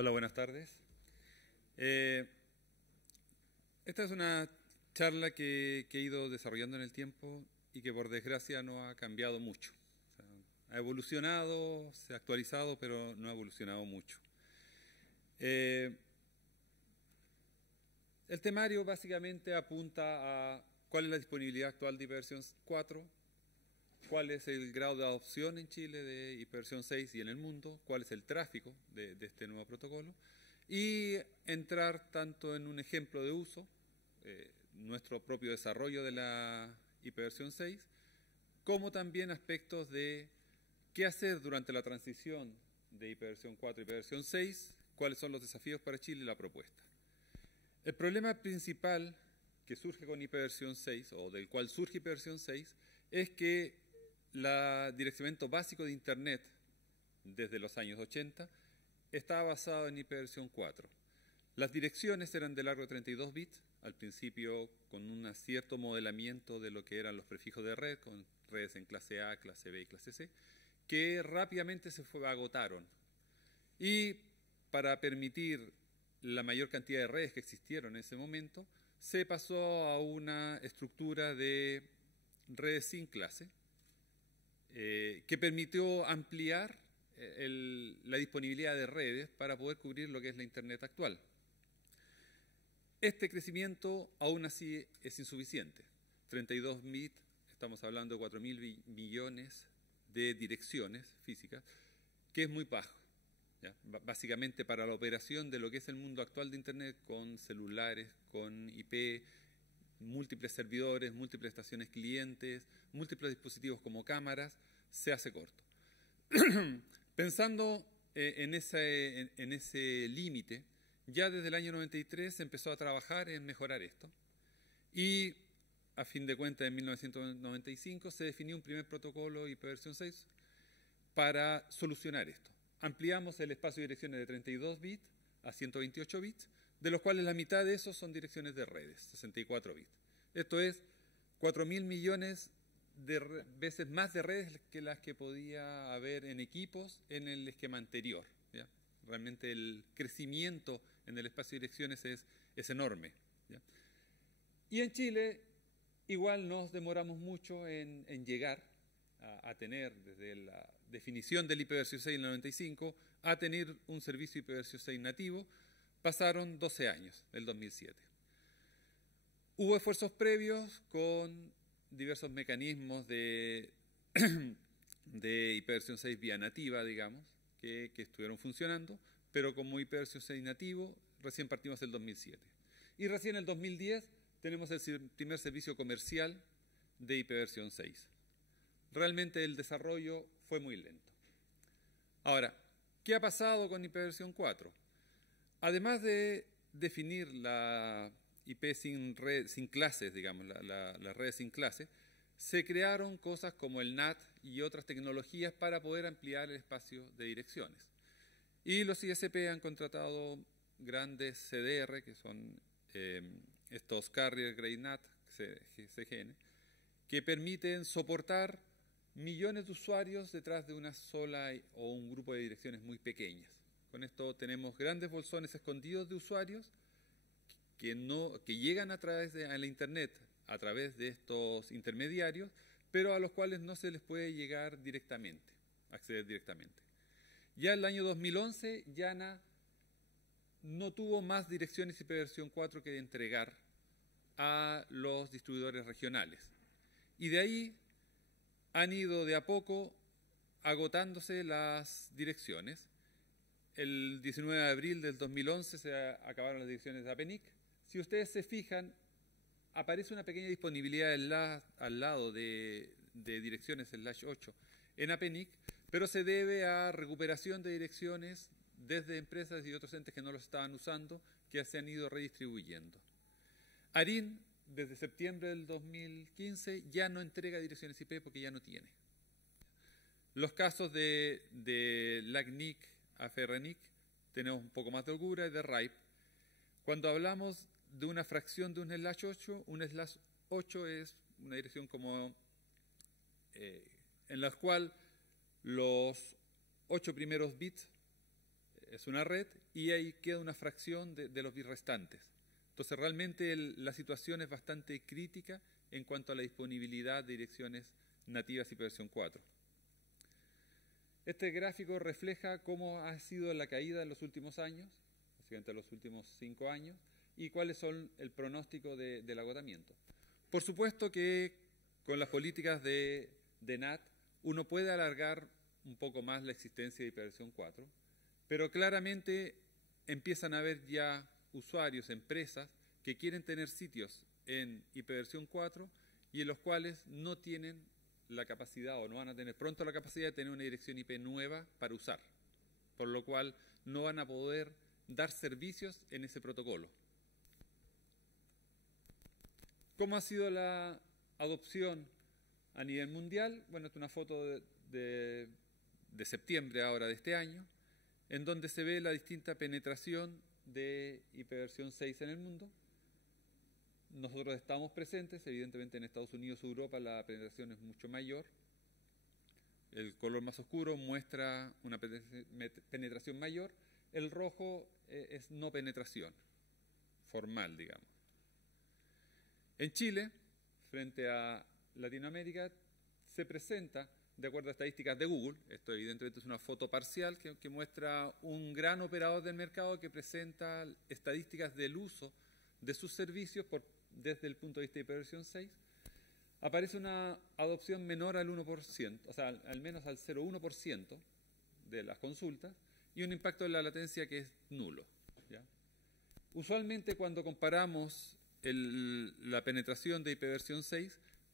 Hola, buenas tardes. Esta es una charla que he ido desarrollando en el tiempo y que por desgracia no ha cambiado mucho. O sea, ha evolucionado, se ha actualizado, pero no ha evolucionado mucho. El temario básicamente apunta a cuál es la disponibilidad actual de hiperversión 4, cuál es el grado de adopción en Chile de hiperversión 6 y en el mundo, cuál es el tráfico de este nuevo protocolo, y entrar tanto en un ejemplo de uso, nuestro propio desarrollo de la hiperversión 6, como también aspectos de qué hacer durante la transición de hiperversión 4 a hiperversión 6, cuáles son los desafíos para Chile y la propuesta. El problema principal que surge con hiperversión 6, o del cual surge hiperversión 6, es que el direccionamiento básico de Internet desde los años 80 estaba basado en hiperversión 4. Las direcciones eran de largo de 32 bits, al principio con un cierto modelamiento de lo que eran los prefijos de red, con redes en clase A, clase B y clase C, que rápidamente se agotaron. Y para permitir la mayor cantidad de redes que existieron en ese momento, se pasó a una estructura de redes sin clase, que permitió ampliar la disponibilidad de redes para poder cubrir lo que es la Internet actual. Este crecimiento aún así es insuficiente. 32 bits, estamos hablando de 4.000 millones de direcciones físicas, que es muy bajo. ¿Ya? Básicamente para la operación de lo que es el mundo actual de Internet, con celulares, con IP, múltiples servidores, múltiples estaciones clientes, múltiples dispositivos como cámaras, se hace corto. Pensando en ese límite, ya desde el año 93 se empezó a trabajar en mejorar esto y a fin de cuentas en 1995 se definió un primer protocolo hiperversión 6 para solucionar esto. Ampliamos el espacio de direcciones de 32 bits a 128 bits, de los cuales la mitad de esos son direcciones de redes, 64 bits. Esto es 4.000 millones de veces más de redes que las que podía haber en equipos en el esquema anterior. ¿Ya? Realmente el crecimiento en el espacio de direcciones es enorme. ¿Ya? Y en Chile igual nos demoramos mucho en llegar a tener, desde la definición del hiperversión 6 en el 95, a tener un servicio hiperversión 6 nativo. Pasaron 12 años, el 2007. Hubo esfuerzos previos con diversos mecanismos de hiperversión 6 vía nativa, digamos, que estuvieron funcionando, pero como hiperversión 6 nativo, recién partimos el 2007. Y recién en el 2010 tenemos el primer servicio comercial de hiperversión 6. Realmente el desarrollo fue muy lento. Ahora, ¿qué ha pasado con hiperversión 4? Además de definir la IP sin clases, digamos, las redes sin clase, se crearon cosas como el NAT y otras tecnologías para poder ampliar el espacio de direcciones. Y los ISP han contratado grandes CDR, que son estos Carrier Grade NAT, CGN, que permiten soportar millones de usuarios detrás de una sola o un grupo de direcciones muy pequeñas. Con esto tenemos grandes bolsones escondidos de usuarios que llegan a la Internet a través de estos intermediarios, pero a los cuales no se les puede llegar directamente, acceder directamente. Ya en el año 2011, YANA no tuvo más direcciones hiperversión 4 que entregar a los distribuidores regionales. Y de ahí han ido de a poco agotándose las direcciones. El 19 de abril del 2011 se acabaron las direcciones de APNIC. Si ustedes se fijan, aparece una pequeña disponibilidad al lado de direcciones /8 en APNIC, pero se debe a recuperación de direcciones desde empresas y otros entes que no los estaban usando, que se han ido redistribuyendo. ARIN, desde septiembre del 2015, ya no entrega direcciones IP porque ya no tiene. Los casos de LACNIC, AFRNIC, tenemos un poco más de holgura, y de RIPE. Cuando hablamos de una fracción de un /8, un /8 es una dirección como en la cual los 8 primeros bits es una red y ahí queda una fracción de los bits restantes. Entonces realmente la situación es bastante crítica en cuanto a la disponibilidad de direcciones nativas IPv4. Este gráfico refleja cómo ha sido la caída en los últimos años, básicamente los últimos 5 años, y cuáles son el pronóstico del agotamiento. Por supuesto que con las políticas de NAT uno puede alargar un poco más la existencia de IPv4, pero claramente empiezan a haber ya usuarios, empresas, que quieren tener sitios en IPv4 y en los cuales no tienen la capacidad o no van a tener pronto la capacidad de tener una dirección IP nueva para usar, por lo cual no van a poder dar servicios en ese protocolo. ¿Cómo ha sido la adopción a nivel mundial? Bueno, esta es una foto de septiembre ahora de este año, en donde se ve la distinta penetración de IPv6 en el mundo. Nosotros estamos presentes, evidentemente en Estados Unidos y Europa la penetración es mucho mayor. El color más oscuro muestra una penetración mayor, el rojo es no penetración, formal, digamos. En Chile, frente a Latinoamérica, se presenta, de acuerdo a estadísticas de Google, esto evidentemente es una foto parcial que muestra un gran operador del mercado que presenta estadísticas del uso de sus servicios desde el punto de vista de IPv6, aparece una adopción menor al 1%, o sea, al menos al 0,1% de las consultas, y un impacto en la latencia que es nulo, ¿ya? Usualmente cuando comparamos la penetración de IPv6,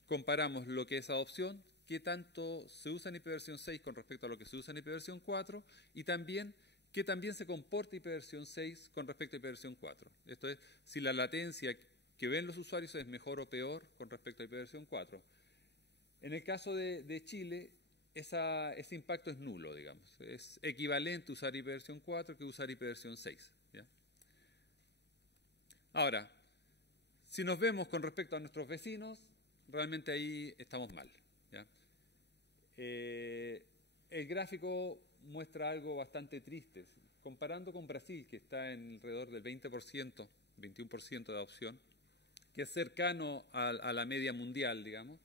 comparamos lo que es adopción, qué tanto se usa en IPv6 con respecto a lo que se usa en IPv4, y también qué también se comporta IPv6 con respecto a IPv4. Esto es, si la latencia que ven los usuarios es mejor o peor con respecto a IPv4. En el caso de Chile, ese impacto es nulo, digamos. Es equivalente usar IPv4 que usar IPv6, ¿ya? Ahora, si nos vemos con respecto a nuestros vecinos, realmente ahí estamos mal, ¿ya? El gráfico muestra algo bastante triste. Comparando con Brasil, que está en alrededor del 20%, 21% de adopción, que es cercano a la media mundial, digamos,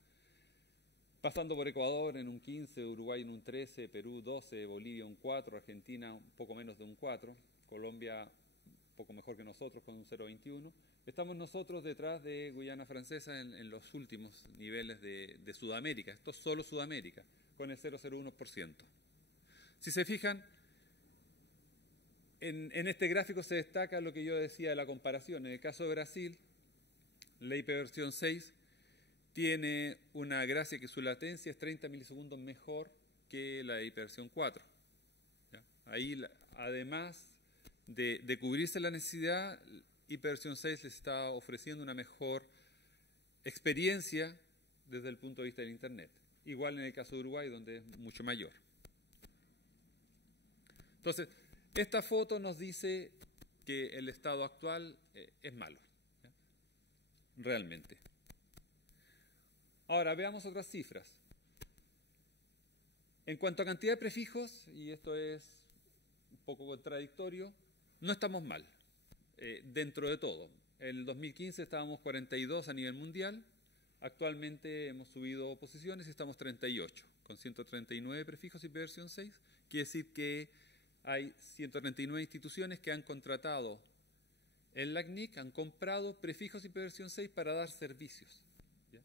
pasando por Ecuador en un 15, Uruguay en un 13, Perú 12, Bolivia un 4, Argentina un poco menos de un 4, Colombia un poco mejor que nosotros con un 0,21. Estamos nosotros detrás de Guyana Francesa en los últimos niveles de Sudamérica. Esto es solo Sudamérica, con el 0,01%. Si se fijan, en este gráfico se destaca lo que yo decía de la comparación. En el caso de Brasil, la IPv6 tiene una gracia que su latencia es 30 milisegundos mejor que la de IPv4. ¿Ya? Ahí, además de cubrirse la necesidad, IPv6 les está ofreciendo una mejor experiencia desde el punto de vista del Internet. Igual en el caso de Uruguay, donde es mucho mayor. Entonces, esta foto nos dice que el estado actual es malo, ¿ya? Realmente. Ahora, veamos otras cifras. En cuanto a cantidad de prefijos, y esto es un poco contradictorio, no estamos mal, dentro de todo. En el 2015 estábamos 42 a nivel mundial, actualmente hemos subido posiciones y estamos 38, con 139 prefijos IPv6, quiere decir que hay 139 instituciones que han contratado el LACNIC, han comprado prefijos IPv6 para dar servicios, ¿ya?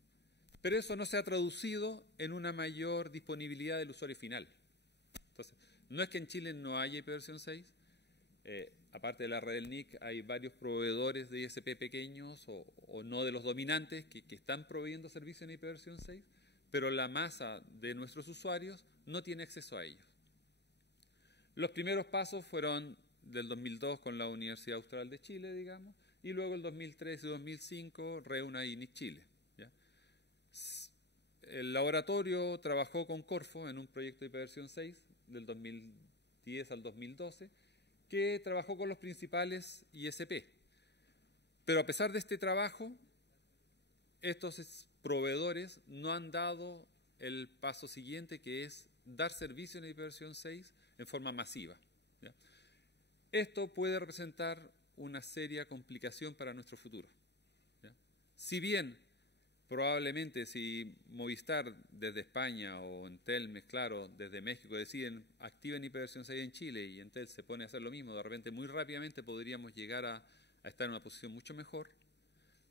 Pero eso no se ha traducido en una mayor disponibilidad del usuario final. Entonces, no es que en Chile no haya IPv6, aparte de la red del NIC, hay varios proveedores de ISP pequeños o no de los dominantes que están proveyendo servicios en IPv6, pero la masa de nuestros usuarios no tiene acceso a ellos. Los primeros pasos fueron del 2002 con la Universidad Austral de Chile, digamos, y luego el 2003 y 2005 Reuna y NIC Chile, ¿ya? El laboratorio trabajó con Corfo en un proyecto de IPv6 del 2010 al 2012, que trabajó con los principales ISP. Pero a pesar de este trabajo, estos proveedores no han dado el paso siguiente, que es dar servicio en IPv6 en forma masiva, ¿ya? esto puede representar una seria complicación para nuestro futuro, ¿ya? Si bien probablemente si Movistar desde España o Entel, claro, desde México deciden activen hiperversión 6 en Chile y Entel se pone a hacer lo mismo, de repente muy rápidamente podríamos llegar a estar en una posición mucho mejor.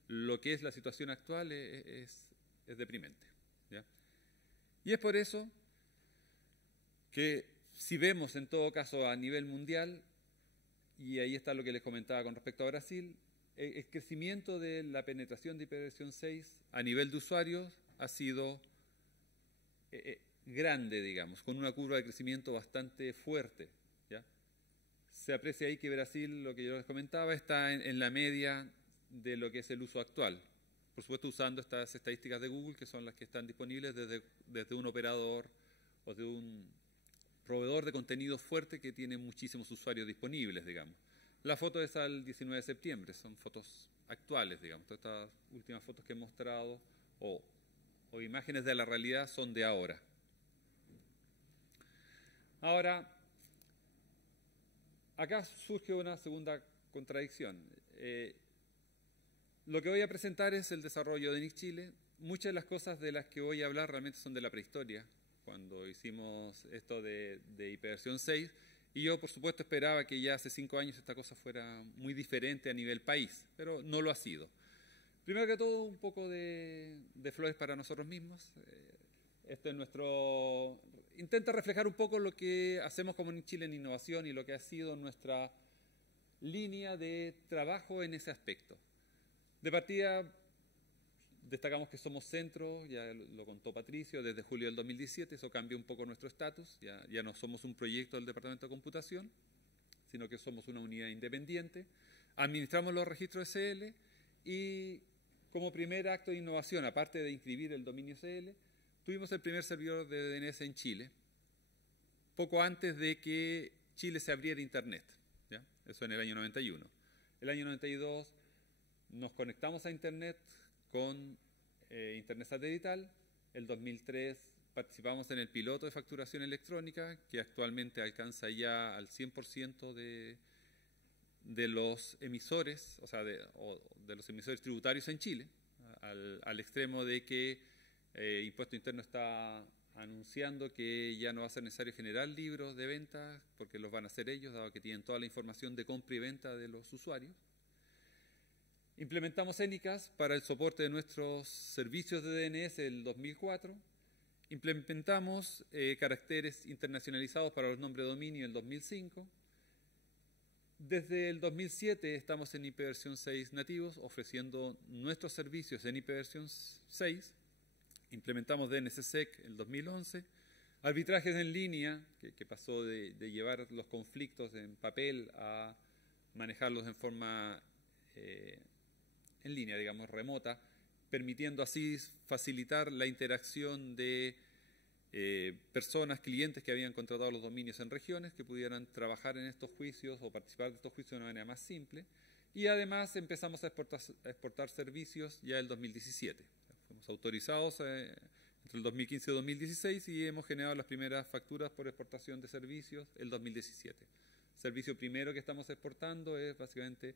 Lo que es la situación actual es deprimente, ¿ya? Y es por eso que si vemos en todo caso a nivel mundial, y ahí está lo que les comentaba con respecto a Brasil, el crecimiento de la penetración de hiperversión 6 a nivel de usuarios ha sido grande, digamos, con una curva de crecimiento bastante fuerte, ¿ya? Se aprecia ahí que Brasil, lo que yo les comentaba, está en la media de lo que es el uso actual. Por supuesto, usando estas estadísticas de Google, que son las que están disponibles desde un operador o de un proveedor de contenido fuerte que tiene muchísimos usuarios disponibles, digamos. La foto es al 19 de septiembre, son fotos actuales, digamos. Todas estas últimas fotos que he mostrado o imágenes de la realidad son de ahora. Ahora, acá surge una segunda contradicción. Lo que voy a presentar es el desarrollo de NIC Chile. Muchas de las cosas de las que voy a hablar realmente son de la prehistoria, cuando hicimos esto de hiperversión 6, y yo por supuesto esperaba que ya hace 5 años esta cosa fuera muy diferente a nivel país, pero no lo ha sido. Primero que todo, un poco de flores para nosotros mismos. Este es nuestro... Intenta reflejar un poco lo que hacemos como NIC Chile en innovación y lo que ha sido nuestra línea de trabajo en ese aspecto. De partida, destacamos que somos centro, ya lo contó Patricio, desde julio del 2017, eso cambió un poco nuestro estatus, ya no somos un proyecto del Departamento de Computación, sino que somos una unidad independiente. Administramos los registros SL y como primer acto de innovación, aparte de inscribir el dominio SL, tuvimos el primer servidor de DNS en Chile, poco antes de que Chile se abriera Internet, ¿ya? Eso en el año 91. El año 92 nos conectamos a Internet con Internet satelital. El 2003 participamos en el piloto de facturación electrónica, que actualmente alcanza ya al 100% de los emisores, o sea, de los emisores tributarios en Chile, al extremo de que Impuesto Interno está anunciando que ya no va a ser necesario generar libros de venta, porque los van a hacer ellos, dado que tienen toda la información de compra y venta de los usuarios. Implementamos ENICAS para el soporte de nuestros servicios de DNS el 2004. Implementamos caracteres internacionalizados para los nombres de dominio el 2005. Desde el 2007 estamos en hiperversión 6 nativos, ofreciendo nuestros servicios en hiperversión 6. Implementamos DNSSEC el 2011. Arbitrajes en línea, que pasó de llevar los conflictos en papel a manejarlos en forma en línea, digamos, remota, permitiendo así facilitar la interacción de personas, clientes que habían contratado los dominios en regiones, que pudieran trabajar en estos juicios o participar de estos juicios de una manera más simple. Y además empezamos a exportar servicios ya el 2017. Fuimos autorizados entre el 2015 y 2016 y hemos generado las primeras facturas por exportación de servicios el 2017. El servicio primero que estamos exportando es básicamente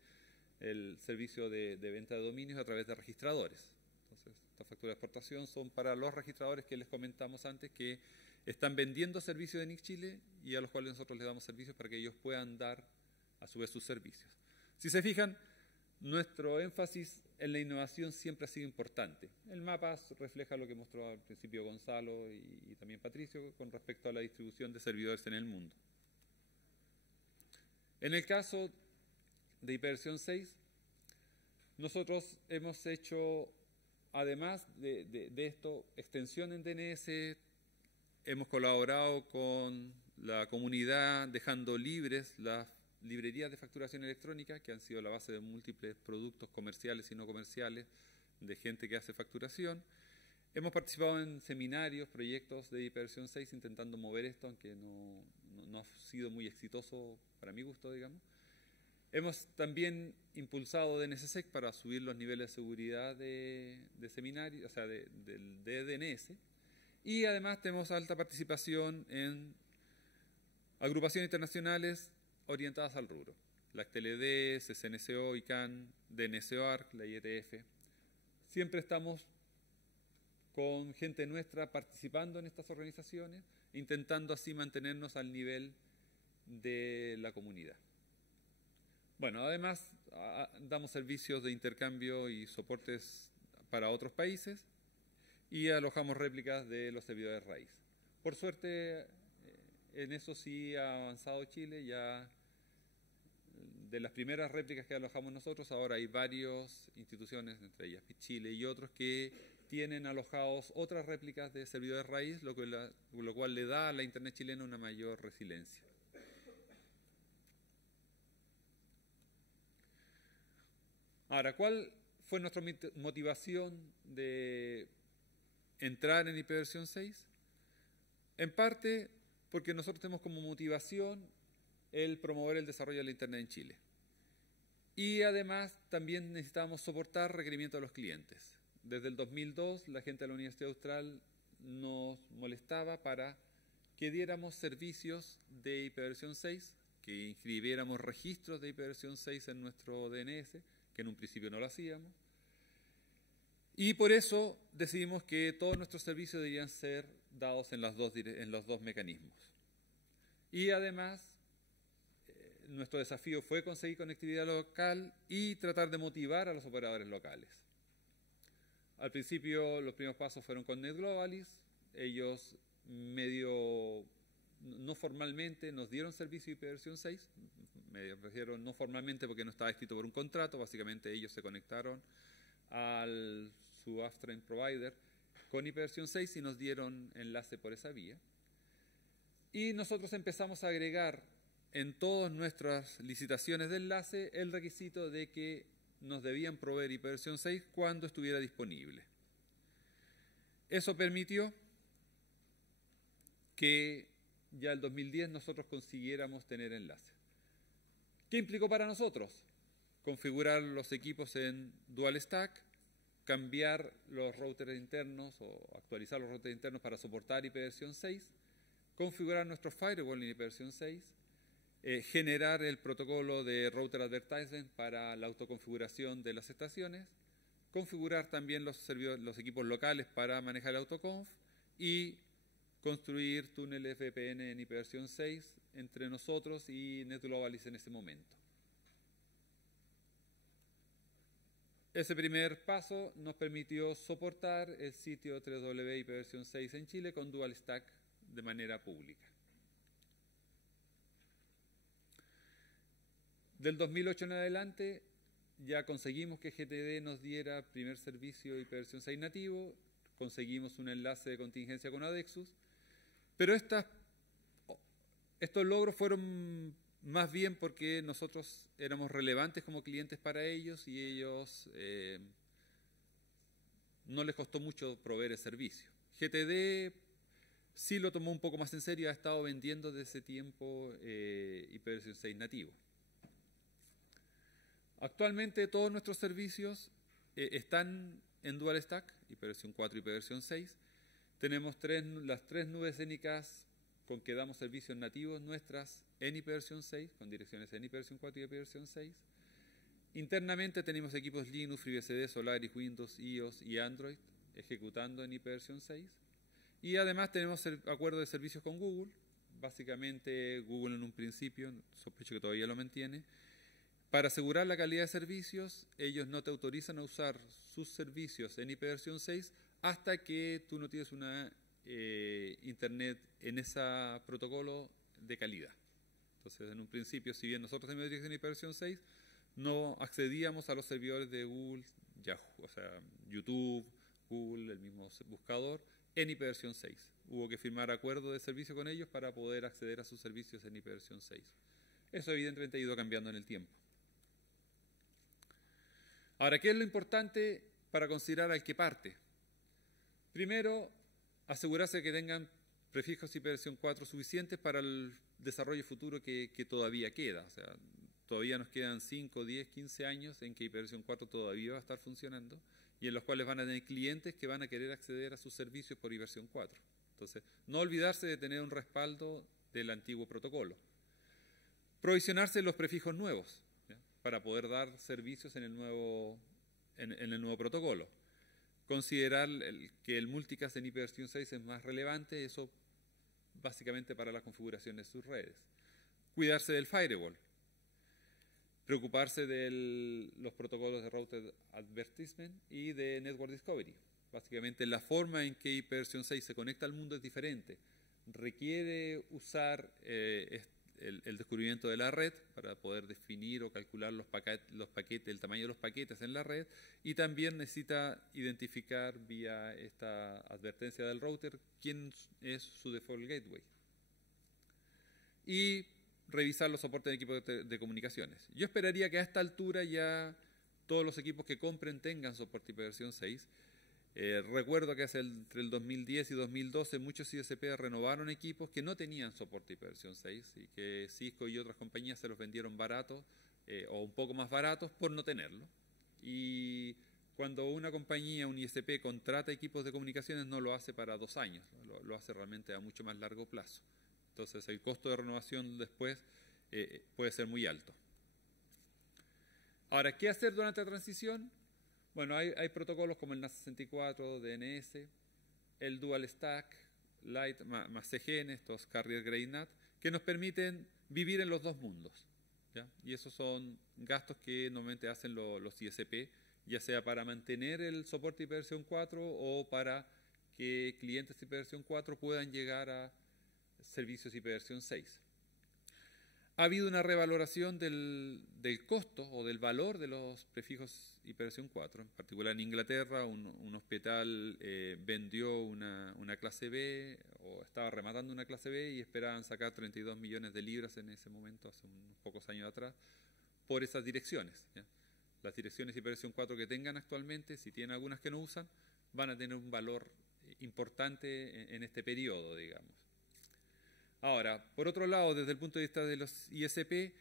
el servicio de venta de dominios a través de registradores. Entonces, estas facturas de exportación son para los registradores que les comentamos antes que están vendiendo servicios de NIC Chile y a los cuales nosotros les damos servicios para que ellos puedan dar a su vez sus servicios. Si se fijan, nuestro énfasis en la innovación siempre ha sido importante. El mapa refleja lo que mostró al principio Gonzalo y también Patricio con respecto a la distribución de servidores en el mundo. En el caso de hiperversión 6, nosotros hemos hecho, además de esto, extensión en DNS, hemos colaborado con la comunidad dejando libres las librerías de facturación electrónica, que han sido la base de múltiples productos comerciales y no comerciales de gente que hace facturación. Hemos participado en seminarios, proyectos de hiperversión 6 intentando mover esto, aunque no ha sido muy exitoso para mi gusto, digamos. Hemos también impulsado DNSSEC para subir los niveles de seguridad de seminarios, o sea, de DNS. Y además tenemos alta participación en agrupaciones internacionales orientadas al rubro. La TLD, CCNCO, ICANN, DNCOARC, la IETF. Siempre estamos con gente nuestra participando en estas organizaciones, intentando así mantenernos al nivel de la comunidad. Bueno, además damos servicios de intercambio y soportes para otros países y alojamos réplicas de los servidores raíz. Por suerte, en eso sí ha avanzado Chile. Ya de las primeras réplicas que alojamos nosotros, ahora hay varias instituciones, entre ellas Chile y otros, que tienen alojados otras réplicas de servidores raíz, lo cual le da a la Internet chilena una mayor resiliencia. Ahora, ¿cuál fue nuestra motivación de entrar en IPv 6? En parte porque nosotros tenemos como motivación el promover el desarrollo de la Internet en Chile. Y además también necesitábamos soportar requerimientos de los clientes. Desde el 2002 la gente de la Universidad Austral nos molestaba para que diéramos servicios de IPv 6, que inscribiéramos registros de IPv 6 en nuestro DNS, que en un principio no lo hacíamos. Y por eso decidimos que todos nuestros servicios deberían ser dados en los dos mecanismos. Y además, nuestro desafío fue conseguir conectividad local y tratar de motivar a los operadores locales. Al principio, los primeros pasos fueron con NetGlobalis. Ellos no formalmente nos dieron servicio IPv 6. Me refiero no formalmente porque no estaba escrito por un contrato. Básicamente ellos se conectaron al su upstream provider con IPv 6 y nos dieron enlace por esa vía. Y nosotros empezamos a agregar en todas nuestras licitaciones de enlace el requisito de que nos debían proveer IPv 6 cuando estuviera disponible. Eso permitió que ya el 2010 nosotros consiguiéramos tener enlace. ¿Qué implicó para nosotros? Configurar los equipos en dual stack, cambiar los routers internos o actualizar los routers internos para soportar IPv 6, configurar nuestro firewall en IPv 6, generar el protocolo de router advertisement para la autoconfiguración de las estaciones, configurar también los equipos locales para manejar el autoconf y construir túneles VPN en IPv 6 entre nosotros y NetGlobalis en ese momento. Ese primer paso nos permitió soportar el sitio www.ipv 6 en Chile con dual stack de manera pública. Del 2008 en adelante ya conseguimos que GTD nos diera primer servicio IPv 6 nativo, conseguimos un enlace de contingencia con Adexus, pero estos logros fueron más bien porque nosotros éramos relevantes como clientes para ellos y ellos no les costó mucho proveer el servicio. GTD sí lo tomó un poco más en serio, ha estado vendiendo desde ese tiempo IPv 6 nativo. Actualmente todos nuestros servicios están en dual stack, IPv 4 y IPv 6. Tenemos las tres nubes étnicas con que damos servicios nativos nuestras en IPv 6, con direcciones en IPv 4 y IPv 6. Internamente tenemos equipos Linux, FreeBSD, Solaris, Windows, iOS y Android ejecutando en IPv 6. Y además tenemos acuerdos de servicios con Google. Básicamente Google en un principio, sospecho que todavía lo mantiene. Para asegurar la calidad de servicios, ellos no te autorizan a usar sus servicios en IPv 6 hasta que tú no tienes una internet en ese protocolo de calidad. Entonces, en un principio, si bien nosotros tenemos dirección IPv 6, no accedíamos a los servidores de Google, Yahoo, o sea, YouTube, Google, el mismo buscador, en IPv 6. Hubo que firmar acuerdos de servicio con ellos para poder acceder a sus servicios en IPv 6. Eso evidentemente ha ido cambiando en el tiempo. Ahora, ¿qué es lo importante para considerar al que parte? Primero, asegurarse que tengan prefijos IPv 4 suficientes para el desarrollo futuro que todavía queda. O sea, todavía nos quedan 5, 10, 15 años en que IPv 4 todavía va a estar funcionando y en los cuales van a tener clientes que van a querer acceder a sus servicios por IPv 4. Entonces, no olvidarse de tener un respaldo del antiguo protocolo. provisionarse los prefijos nuevos, ¿ya? Para poder dar servicios en el nuevo protocolo. Considerar que el multicast en IPv 6 es más relevante, eso básicamente para la configuración de sus redes. Cuidarse del firewall. Preocuparse de los protocolos de Routed Advertisement y de Network Discovery. Básicamente la forma en que IPv 6 se conecta al mundo es diferente. Requiere usar el descubrimiento de la red para poder definir o calcular los paquetes, el tamaño de los paquetes en la red, y también necesita identificar vía esta advertencia del router quién es su default gateway. Y revisar los soportes de equipos de comunicaciones. Yo esperaría que a esta altura ya todos los equipos que compren tengan soporte IPv 6. Recuerdo que entre el 2010 y 2012 muchos ISP renovaron equipos que no tenían soporte IPv 6 y que Cisco y otras compañías se los vendieron baratos o un poco más baratos por no tenerlo. Y cuando una compañía, un ISP, contrata equipos de comunicaciones no lo hace para 2 años, lo hace realmente a mucho más largo plazo. Entonces el costo de renovación después puede ser muy alto. Ahora, ¿qué hacer durante la transición? Bueno, hay protocolos como el NAT64, DNS, el Dual Stack, Lite más CGN, estos Carrier Grade NAT, que nos permiten vivir en los dos mundos, ¿ya? Y esos son gastos que normalmente hacen los ISP, ya sea para mantener el soporte IPv 4 o para que clientes IPv 4 puedan llegar a servicios IPv 6. Ha habido una revaloración del costo o del valor de los prefijos IPv 4. En particular en Inglaterra, un hospital vendió una clase B o estaba rematando una clase B y esperaban sacar 32 millones de libras en ese momento, hace unos pocos años atrás, por esas direcciones, ¿ya? Las direcciones IPv 4 que tengan actualmente, si tienen algunas que no usan, van a tener un valor importante en este periodo, digamos. Ahora, por otro lado, desde el punto de vista de los ISP,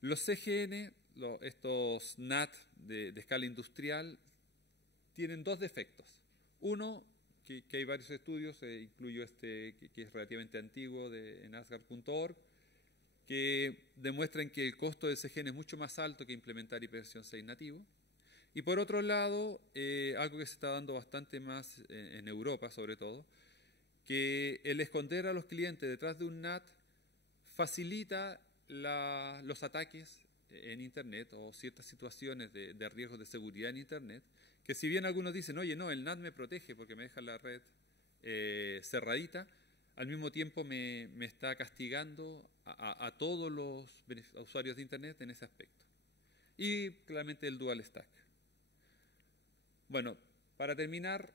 los CGN, estos NAT de escala industrial, tienen 2 defectos. Uno, que hay varios estudios, incluyo este que es relativamente antiguo en asgard.org, que demuestran que el costo del CGN es mucho más alto que implementar IPv 6 nativo. Y por otro lado, algo que se está dando bastante más en Europa, sobre todo, que el esconder a los clientes detrás de un NAT facilita los ataques en Internet o ciertas situaciones de riesgos de seguridad en Internet, que si bien algunos dicen, oye, no, el NAT me protege porque me deja la red cerradita, al mismo tiempo me está castigando a todos los usuarios de Internet en ese aspecto. Y claramente el Dual Stack. Bueno, para terminar,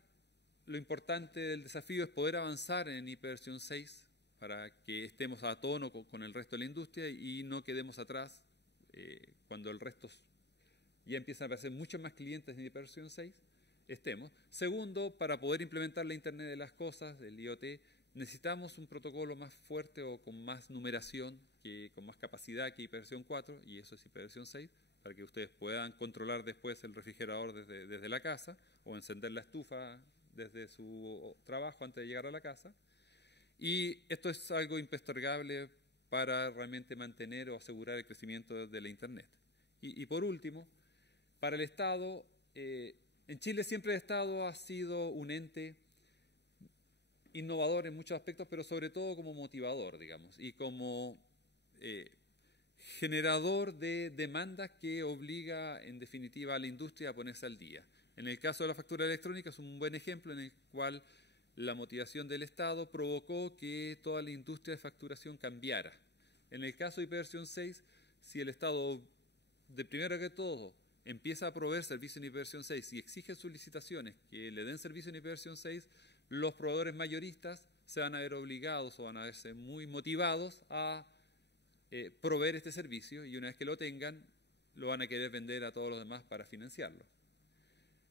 lo importante del desafío es poder avanzar en IPv 6 para que estemos a tono con el resto de la industria y no quedemos atrás cuando el resto ya empiezan a aparecer muchos más clientes en IPv 6, estemos. Segundo, para poder implementar la Internet de las Cosas, el IoT, necesitamos un protocolo más fuerte o con más numeración, con más capacidad que IPv 4, y eso es IPv 6, para que ustedes puedan controlar después el refrigerador desde la casa o encender la estufa desde su trabajo antes de llegar a la casa. Y esto es algo impostergable para realmente mantener o asegurar el crecimiento de la Internet. Y por último, para el Estado, en Chile siempre el Estado ha sido un ente innovador en muchos aspectos, pero sobre todo como motivador, digamos, y como generador de demandas que obliga en definitiva a la industria a ponerse al día. En el caso de la factura electrónica es un buen ejemplo en el cual la motivación del Estado provocó que toda la industria de facturación cambiara. En el caso de IPv 6, si el Estado, de primero que todo, empieza a proveer servicios en IPv 6 y exige solicitaciones que le den servicio en IPv 6, los proveedores mayoristas se van a ver obligados o van a verse muy motivados a proveer este servicio, y una vez que lo tengan, lo van a querer vender a todos los demás para financiarlo.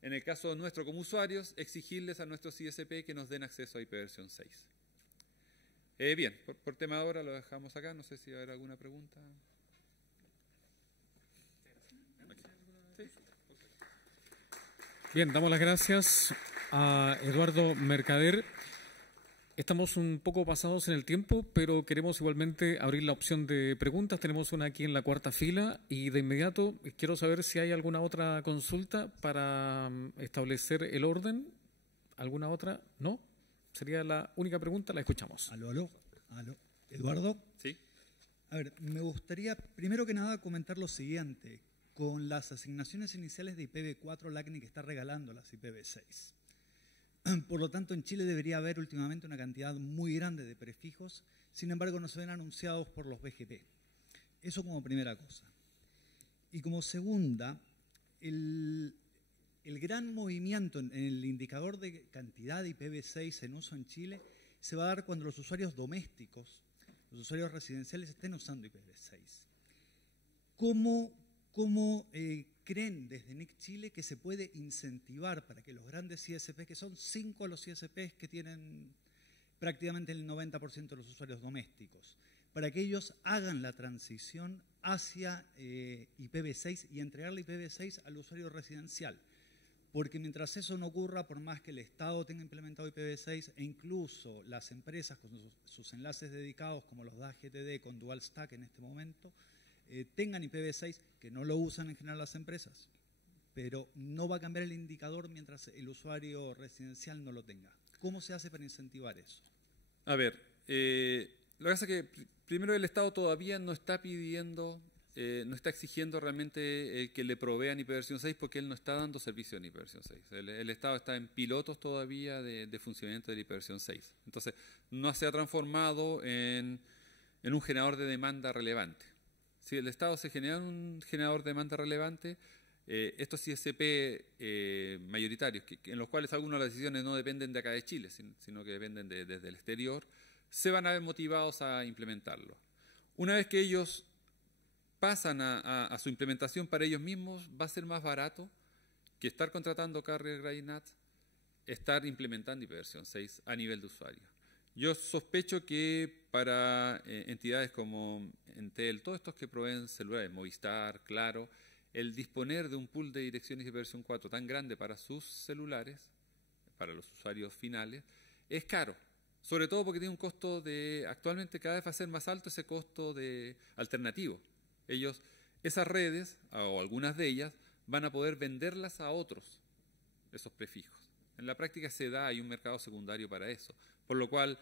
En el caso nuestro como usuarios, exigirles a nuestros ISP que nos den acceso a IPv 6. Bien, por tema de ahora lo dejamos acá. No sé si va a haber alguna pregunta. Bien, damos las gracias a Eduardo Mercader. Estamos un poco pasados en el tiempo, pero queremos igualmente abrir la opción de preguntas. Tenemos una aquí en la cuarta fila y de inmediato quiero saber si hay alguna otra consulta para establecer el orden. ¿Alguna otra? ¿No? Sería la única pregunta, la escuchamos. Aló. Eduardo. Sí. A ver, me gustaría primero que nada comentar lo siguiente. Con las asignaciones iniciales de IPv4, la CNIC está regalando las IPv6. Por lo tanto, en Chile debería haber últimamente una cantidad muy grande de prefijos, sin embargo no se ven anunciados por los BGP. Eso como primera cosa. Y como segunda, el gran movimiento en el indicador de cantidad de IPv6 en uso en Chile se va a dar cuando los usuarios domésticos, los usuarios residenciales estén usando IPv6. ¿Cómo creen desde NIC Chile que se puede incentivar para que los grandes ISPs, que son 5 los ISPs que tienen prácticamente el 90% de los usuarios domésticos, para que ellos hagan la transición hacia IPv6 y entregarle IPv6 al usuario residencial? Porque mientras eso no ocurra, por más que el Estado tenga implementado IPv6 e incluso las empresas con sus enlaces dedicados, como los DAS GTD con Dual Stack en este momento, tengan IPv6, que no lo usan en general las empresas, pero no va a cambiar el indicador mientras el usuario residencial no lo tenga. ¿Cómo se hace para incentivar eso? A ver, lo que pasa es que primero el Estado todavía no está pidiendo, no está exigiendo realmente que le provean IPv6 porque él no está dando servicio en IPv6. El Estado está en pilotos todavía de funcionamiento del IPv6. Entonces, no se ha transformado en un generador de demanda relevante. Si el Estado se genera un generador de demanda relevante, estos ISP mayoritarios, en los cuales algunas de las decisiones no dependen de acá de Chile, sino que dependen desde el exterior, se van a ver motivados a implementarlo. Una vez que ellos pasan a su implementación para ellos mismos, va a ser más barato que estar contratando carrier grade NAT, estar implementando IPv6 a nivel de usuario. Yo sospecho que para entidades como Entel, todos estos que proveen celulares, Movistar, Claro, el disponer de un pool de direcciones IPv4 tan grande para sus celulares, para los usuarios finales, es caro. Sobre todo porque tiene un costo actualmente cada vez va a ser más alto ese costo alternativo. Esas redes, o algunas de ellas, van a poder venderlas a otros, esos prefijos. En la práctica hay un mercado secundario para eso. Por lo cual,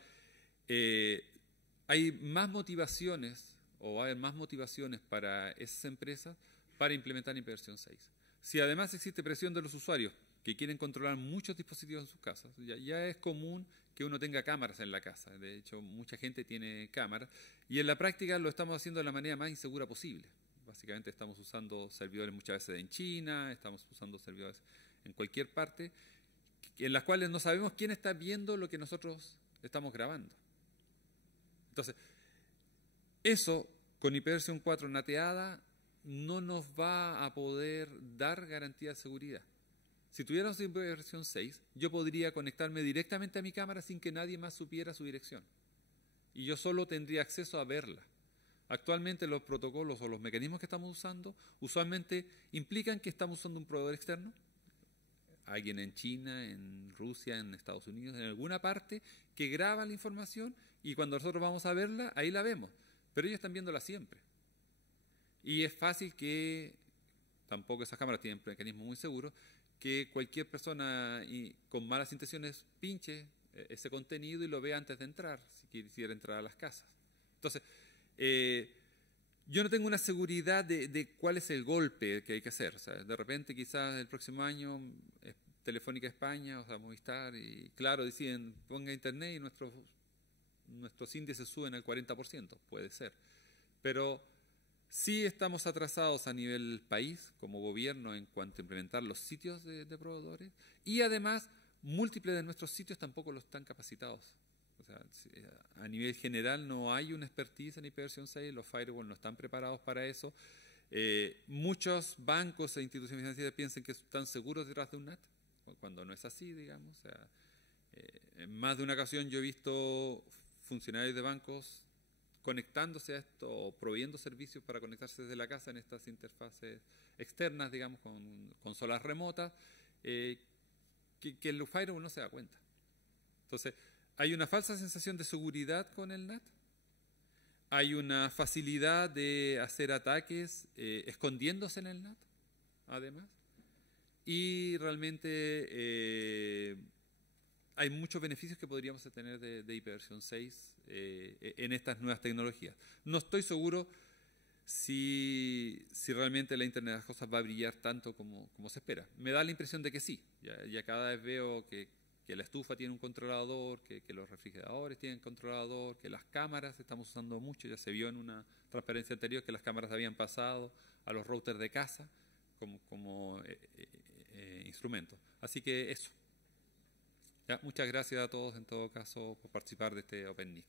hay más motivaciones, o va a haber más motivaciones para esas empresas para implementar IPv6. Si además existe presión de los usuarios que quieren controlar muchos dispositivos en sus casas, ya es común que uno tenga cámaras en la casa. De hecho, mucha gente tiene cámaras. Y en la práctica lo estamos haciendo de la manera más insegura posible. Básicamente estamos usando servidores muchas veces en China, estamos usando servidores en cualquier parte, en las cuales no sabemos quién está viendo lo que nosotros estamos grabando. Entonces, eso con IPv4 nateada no nos va a poder dar garantía de seguridad. Si tuviéramos IPv6, yo podría conectarme directamente a mi cámara sin que nadie más supiera su dirección. Y yo solo tendría acceso a verla. Actualmente los protocolos o los mecanismos que estamos usando usualmente implican que estamos usando un proveedor externo, alguien en China, en Rusia, en Estados Unidos, en alguna parte, que graba la información y cuando nosotros vamos a verla, ahí la vemos. Pero ellos están viéndola siempre. Y es fácil que, tampoco esas cámaras tienen mecanismos muy seguros, que cualquier persona con malas intenciones pinche ese contenido y lo vea antes de entrar, si quisiera entrar a las casas. Entonces, yo no tengo una seguridad de cuál es el golpe que hay que hacer. O sea, de repente, quizás el próximo año, Telefónica España, o sea, Movistar y Claro deciden ponga internet y nuestros índices suben al 40%, puede ser. Pero sí estamos atrasados a nivel país, como gobierno, en cuanto a implementar los sitios de proveedores. Y además, múltiples de nuestros sitios tampoco los están capacitados. O sea, a nivel general no hay una expertise en IPv6, los firewalls no están preparados para eso. Muchos bancos e instituciones financieras piensan que están seguros detrás de un NAT, cuando no es así, digamos. O sea, en más de una ocasión yo he visto funcionarios de bancos conectándose a esto o proveyendo servicios para conectarse desde la casa en estas interfaces externas, digamos, con consolas remotas, que el firewall no se da cuenta. Entonces, Hay una falsa sensación de seguridad con el NAT. Hay una facilidad de hacer ataques escondiéndose en el NAT, además. Y realmente hay muchos beneficios que podríamos tener de IPv6 en estas nuevas tecnologías. No estoy seguro si realmente la Internet de las Cosas va a brillar tanto como se espera. Me da la impresión de que sí. Ya cada vez veo que la estufa tiene un controlador, que los refrigeradores tienen controlador, que las cámaras estamos usando mucho. Ya se vio en una transparencia anterior que las cámaras habían pasado a los routers de casa como instrumento. Así que eso. Ya, muchas gracias a todos en todo caso por participar de este OpenNIC.